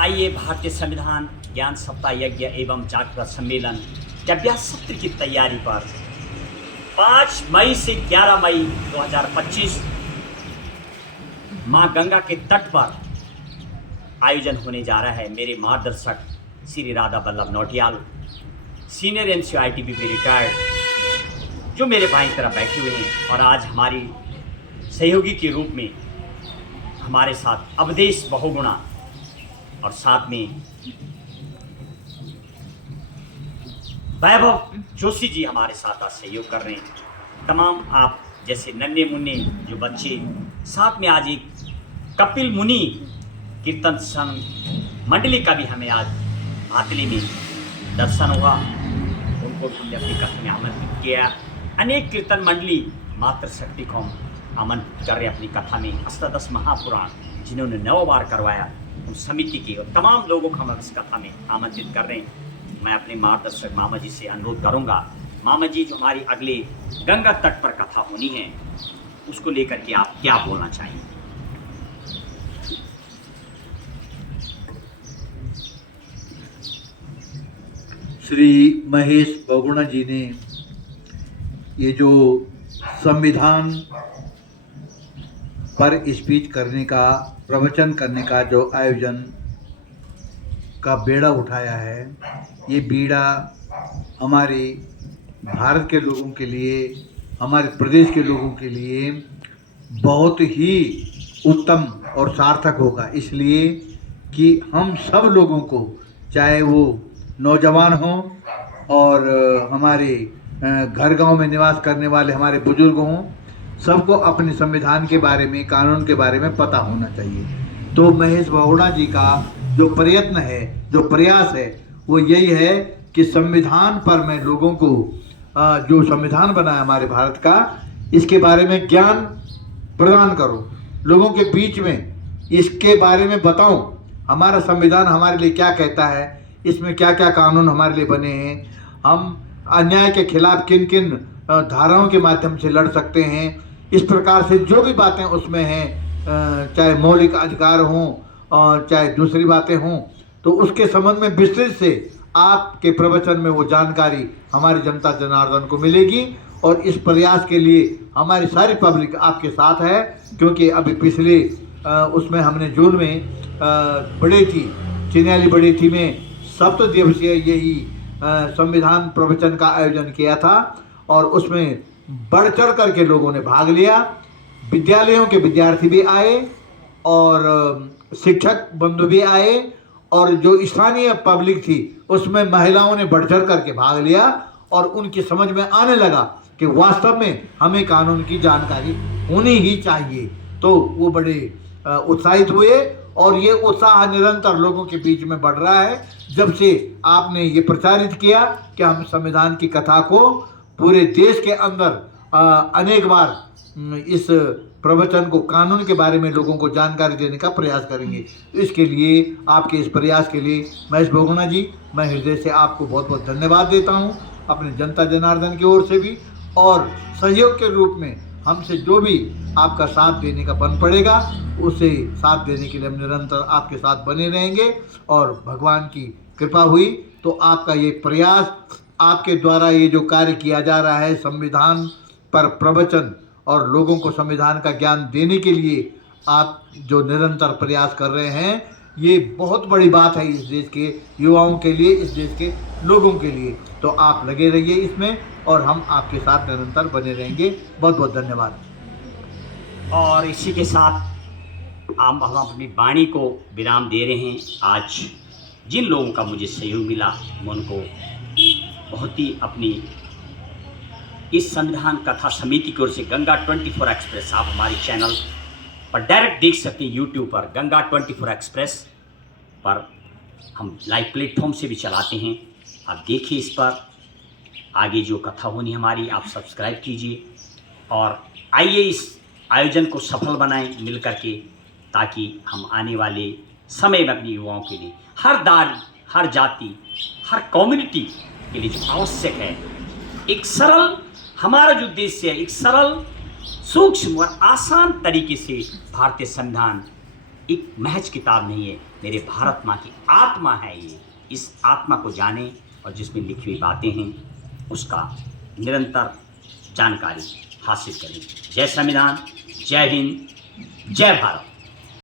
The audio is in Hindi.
आइए भारतीय संविधान ज्ञान सप्ताह यज्ञ एवं जागृत सम्मेलन के अभ्यास सत्र की तैयारी पर 5 मई से 11 मई 2025 मां गंगा के तट पर आयोजन होने जा रहा है। मेरे मार्गदर्शक Shri Radha Vallabh Nautiyal, senior NCERT retired, जो मेरे बाईं तरफ बैठे हुए हैं, और आज हमारी सहयोगी के रूप में हमारे साथ अवधेश बहुगुणा और साथ में वैभव जोशी जी हमारे साथ आज सहयोग कर रहे हैं। तमाम आप जैसे नन्हे मुन्ने जो बच्चे साथ में, आज एक कपिल मुनि कीर्तन संघ मंडली का भी हमें आज भातली में दर्शन हुआ, उनको भी अपनी कथा में आमंत्रित किया। अनेक कीर्तन मंडली मातृशक्ति को आमंत्रित कर रहे अपनी कथा में। अष्टादश महापुराण जिन्होंने 9 बार करवाया, उन समिति के और तमाम लोगों को हम इस कथा में आमंत्रित कर रहे हैं। मैं अपने मार्गदर्शक मामा जी से अनुरोध करूंगा, मामा जी जो हमारी अगले गंगा तट पर कथा होनी है, उसको लेकर के आप क्या बोलना चाहिए? श्री महेश बहुगुणा जी ने ये जो संविधान पर स्पीच करने का, प्रवचन करने का जो आयोजन का बेड़ा उठाया है, ये बीड़ा हमारे भारत के लोगों के लिए, हमारे प्रदेश के लोगों के लिए बहुत ही उत्तम और सार्थक होगा। इसलिए कि हम सब लोगों को, चाहे वो नौजवान हों और हमारे घर गांव में निवास करने वाले हमारे बुजुर्ग हों, सबको अपने संविधान के बारे में, कानून के बारे में पता होना चाहिए। तो महेश बहुगुणा जी का जो प्रयत्न है, जो प्रयास है, वो यही है कि संविधान पर मैं लोगों को, जो संविधान बना है हमारे भारत का, इसके बारे में ज्ञान प्रदान करूं, लोगों के बीच में इसके बारे में बताऊं, हमारा संविधान हमारे लिए क्या कहता है, इसमें क्या क्या कानून हमारे लिए बने हैं, हम अन्याय के खिलाफ किन किन धाराओं के माध्यम से लड़ सकते हैं, इस प्रकार से जो भी बातें उसमें हैं, चाहे मौलिक अधिकार हों और चाहे दूसरी बातें हों, तो उसके संबंध में विस्तृत से आपके प्रवचन में वो जानकारी हमारी जनता जनार्दन को मिलेगी। और इस प्रयास के लिए हमारी सारी पब्लिक आपके साथ है, क्योंकि अभी पिछले उसमें हमने जून में बढ़ेठी, चिन्याली बढ़ेठी में 7 दिवसीय यही संविधान प्रवचन का आयोजन किया था, और उसमें बढ़ चढ़ करके लोगों ने भाग लिया। विद्यालयों के विद्यार्थी भी आए और शिक्षक बंधु भी आए, और जो स्थानीय पब्लिक थी उसमें महिलाओं ने बढ़ चढ़ करके भाग लिया, और उनकी समझ में आने लगा कि वास्तव में हमें कानून की जानकारी होनी ही चाहिए। तो वो बड़े उत्साहित हुए, और ये उत्साह निरंतर लोगों के बीच में बढ़ रहा है जब से आपने ये प्रचारित किया कि हम संविधान की कथा को पूरे देश के अंदर अनेक बार इस प्रवचन को, कानून के बारे में लोगों को जानकारी देने का प्रयास करेंगे। इसके लिए, आपके इस प्रयास के लिए महेश बहुगुणा जी, मैं हृदय से आपको बहुत बहुत धन्यवाद देता हूं, अपने जनता जनार्दन की ओर से भी, और सहयोग के रूप में हमसे जो भी आपका साथ देने का बन पड़ेगा, उसे साथ देने के लिए हम निरंतर आपके साथ बने रहेंगे। और भगवान की कृपा हुई तो आपका ये प्रयास, आपके द्वारा ये जो कार्य किया जा रहा है, संविधान पर प्रवचन और लोगों को संविधान का ज्ञान देने के लिए आप जो निरंतर प्रयास कर रहे हैं, ये बहुत बड़ी बात है इस देश के युवाओं के लिए, इस देश के लोगों के लिए। तो आप लगे रहिए इसमें, और हम आपके साथ निरंतर बने रहेंगे। बहुत बहुत धन्यवाद। और इसी के साथ हम अपनी वाणी को विराम दे रहे हैं। आज जिन लोगों का मुझे सहयोग मिला, मैं उनको बहुत ही अपनी इस संविधान कथा समिति की ओर से गंगा 24 एक्सप्रेस, आप हमारे चैनल पर डायरेक्ट देख सकते हैं, यूट्यूब पर गंगा 24 एक्सप्रेस पर हम लाइव प्लेटफॉर्म से भी चलाते हैं। आप देखिए, इस पर आगे जो कथा होनी हमारी, आप सब्सक्राइब कीजिए, और आइए इस आयोजन को सफल बनाएं मिल करके, ताकि हम आने वाले समय में अपने युवाओं के लिए, हर दार, हर जाति, हर कम्युनिटी के लिए जो आवश्यक है, एक सरल, हमारा जो उद्देश्य है, एक सरल, सूक्ष्म और आसान तरीके से भारतीय संविधान एक महज किताब नहीं है, मेरे भारत माँ की आत्मा है ये। इस आत्मा को जाने और जिसमें लिखी हुई बातें हैं उसका निरंतर जानकारी हासिल करें। जय संविधान, जय हिंद, जय भारत।